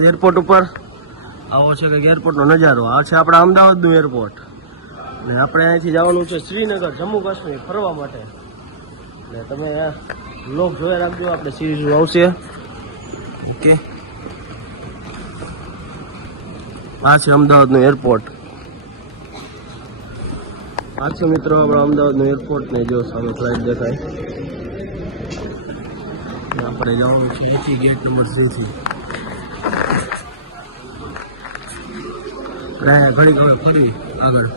Airport ઉપર આવો છે કે એરપોર્ટનો નજારો. આ છે આપણા અમદાવાદનું એરપોર્ટ અને આપણે અહીંથી જવાનું છે શ્રીનગર, જમ્મુ કાશ્મીર ફરવા માટે. એટલે તમે વ્લોગ જોયા રાખજો, આપણે સિરીઝ આવશે. ઓકે, આ છે અમદાવાદનું એરપોર્ટ. આ છે મિત્રો આપણા અમદાવાદનું એરપોર્ટ ને જો સામે ફ્લાઇટ દેખાય. આપણે જવાનું છે અહીંથી ગેટ નંબર 3 થી. ઘણી ફરવી આગળ.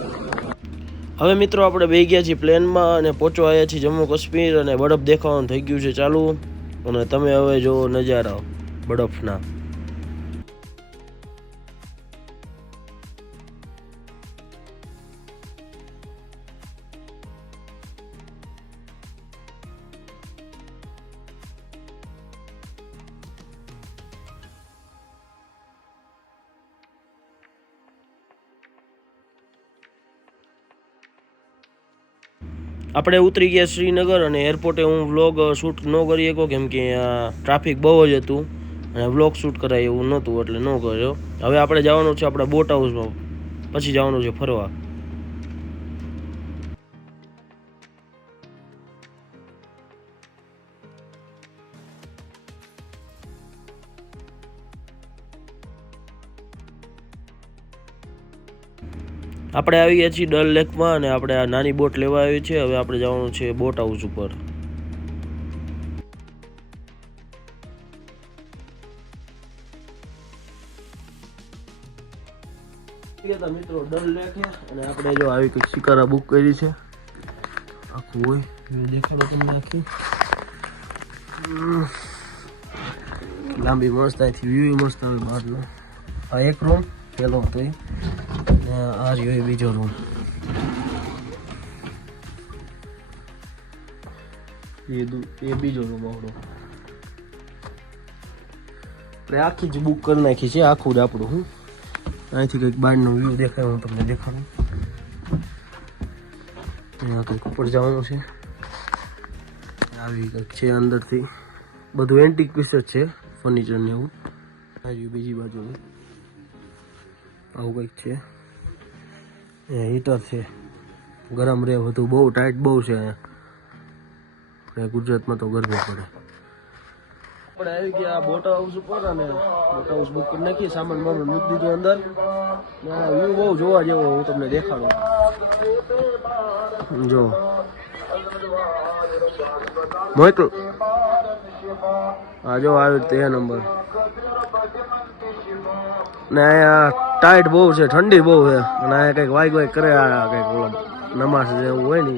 હવે મિત્રો આપણે બેસી ગયા છીએ પ્લેનમાં અને પહોંચવા આવ્યા છીએ જમ્મુ કાશ્મીર અને બરફ દેખાવાનું થઈ ગયું છે ચાલુ. અને તમે હવે જો નજારા બરફના. આપણે ઉતરી ગયા શ્રીનગર અને એરપોર્ટે હું વ્લોગ શૂટ ન કરી શકો કેમ કે ટ્રાફિક બહુ જ હતું અને વ્લોગ શૂટ કરાય એવું નહોતું એટલે ન કર્યો. હવે આપણે જવાનું છે આપણા બોટ હાઉસમાં, પછી જવાનું છે ફરવા. આપણે આવી ગયા છીએ ડલ લેકમાં અને આપણે આ નાની બોટ લેવા આવી છે. હવે આપણે જવાનું છે બોટ હાઉસ ઉપર. મિત્રો ડલ લેક છે અને આપણે જો આવી કંઈક શિકારા બુક કરી છે. આખું હોય દેખાડો તમને આખી લાંબી મસ્ત. અહીંથી વ્યૂ મસ્ત આવે બહારનો. આ એક રૂમ પેલો હતો આ રહ્યો બીજો રૂમ. એ બીજો રૂમ આપણો. આપણે આખી જ બુક કરી નાખી છે, આખું જ આપણું. હું અહીંથી કંઈક બહારનો વ્યૂ દેખાય, હું તમને દેખાડું. અહીંયા કંઈક ઉપર જવાનું છે. આવી કંઈક છે અંદરથી. બધું એન્ટિક પીસ જ છે, ફર્નિચર ને એવું. બીજી બાજુ આવું કંઈક છે. હીટર છે, ગરમ રહે વધુ. બહુ ટાઈટ બહુ છે અહીંયા. ગુજરાતમાં તો ગરમી પડે. આપણે આવી ગયા બોટ હાઉસ ઉપર અને બોટ હાઉસ બુક કરી નાખી. સામાન બામાન મૂકી દીધો અંદર. વ્યૂ બહુ જોવા જેવો, હું તમને દેખાડું. જો મોકલ. હા જો આવી રીતે એ નંબર. ને અહીંયા ટાઈટ બહુ છે, ઠંડી બહુ છે. અને અહીંયા કંઈક વાઈક કરે, આ કંઈક ઓલો નમાઝ જેવું હોય ને.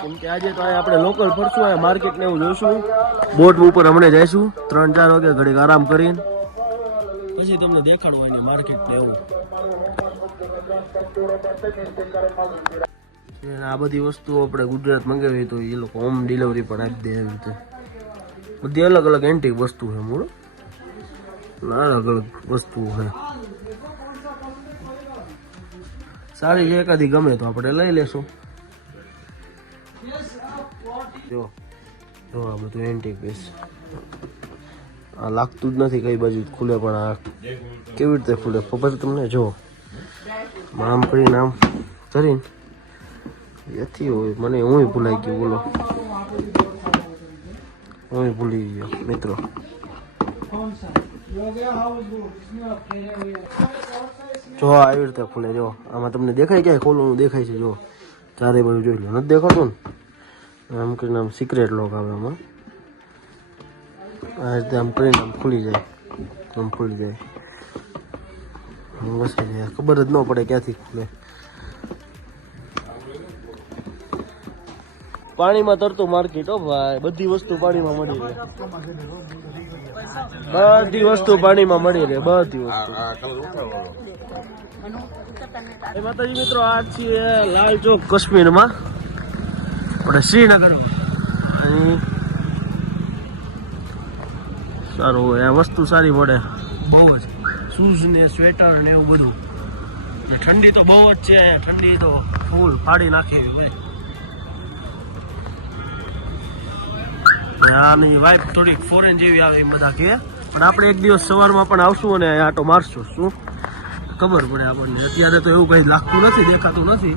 કેમ કે આજે તો આપણે લોકલ ફરશું, અહીંયા માર્કેટ ને એવું જોઈશું. બોટ ઉપર હમણાં જઈશું 3-4 વાગે, ઘડીક આરામ કરીને પછી તમને દેખાડું અહીંયા માર્કેટ ને એવું. આ બધી વસ્તુઓ આપણે ગુજરાત મંગાવી તો એ લોકો હોમ ડિલિવરી પણ આપી દે. એવી રીતે બધી અલગ અલગ એન્ટિક વસ્તુ છે. મૂળ અલગ અલગ વસ્તુઓ છે. સારી છે, એકાદી ગમે તો આપણે લઈ લેશું. જો જો આ બધું એન્ટિક પીસ. આ લાગતું જ નથી કઈ બાજુ ખુલે, પણ આ કેવી રીતે ખુલે ખબર તમને? જો આમ કરીને આમ કરીને એથી હોય. મને હું ભૂલાઈ ગયું, બોલો. હું ભૂલી ગયો મિત્રો. જો આવી રીતે ખુલે. જો આમાં તમને દેખાય ક્યાંય ખોલવાનું દેખાય છે? જો ચારે બાજુ જોઈ લો, નથી દેખાતું ને? આમ કરીને આમ સિક્રેટ લોક આવે આમાં. આ રીતે આમ કરીને આમ ખુલી જાય, આમ ખુલી જાય. બસ ખબર જ ન પડે ક્યાંથી ખુલે. પાણીમાં તરતું માર્કેટ. હો ભાઈ, બધી વસ્તુ પાણીમાં મળી રહે. બધી વસ્તુ પાણીમાં મળી રહે, બધી વસ્તુ. એ માતાજી મિત્રો, આ છીએ લાલ ચોક કાશ્મીરમાં, આપણે શ્રીનગર. સારું હોય, આ વસ્તુ સારી પડે બહુ જ. શૂઝ ને સ્વેટર ને એવું બધું. ઠંડી તો બહુ જ છે, ઠંડી તો ફૂલ ફાડી નાખે ભાઈ. ને આની વાઇફ થોડીક ફોરેન જેવી આવે એમ બધા કે, પણ આપણે એક દિવસ સવારમાં પણ આવશું અને આટો મારશું, શું ખબર પડે આપણને. અત્યારે તો એવું કંઈ લાગતું નથી, દેખાતું નથી,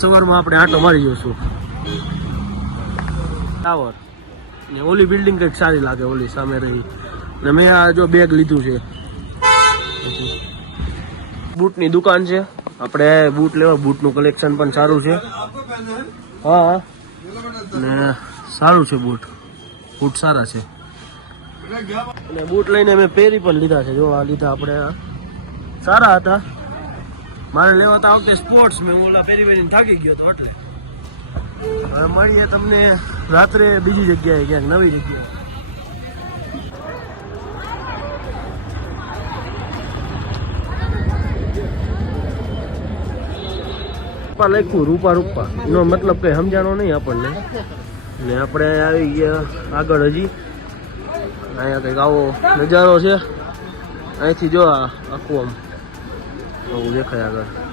સવારમાં આપણે આટો મારી જઈશું. ટાવર ને ઓલી બિલ્ડિંગ કંઈક સારી લાગે, ઓલી સામે રહી. ને મેં આ જો બેગ લીધું છે, બૂટની દુકાન છે, આપણે બૂટ લેવા, બૂટનું કલેક્શન પણ સારું છે. હા ને સારું છે બૂટ, બૂટ સારા છે. અને બૂટ લઈને મેં પહેરી પણ લીધા છે, જો આ લીધા આપણે, સારા હતા. મારે લેવા તો આ વખતે સ્પોર્ટ્સ, મેં ઓલા પહેરીને થાકી ગયો હતો એટલે. હવે મળીએ તમને રાત્રે બીજી જગ્યાએ, ક્યાંક નવી જગ્યાએ. લખ્યું રૂપા રૂપા, એનો મતલબ કઈ સમજાણો નહીં આપણને. ને આપણે આવી ગયા આગળ, હજી અહીંયા કંઈક આવો નજારો છે. અહીંથી જો આખું આમ આવું દેખાય આગળ.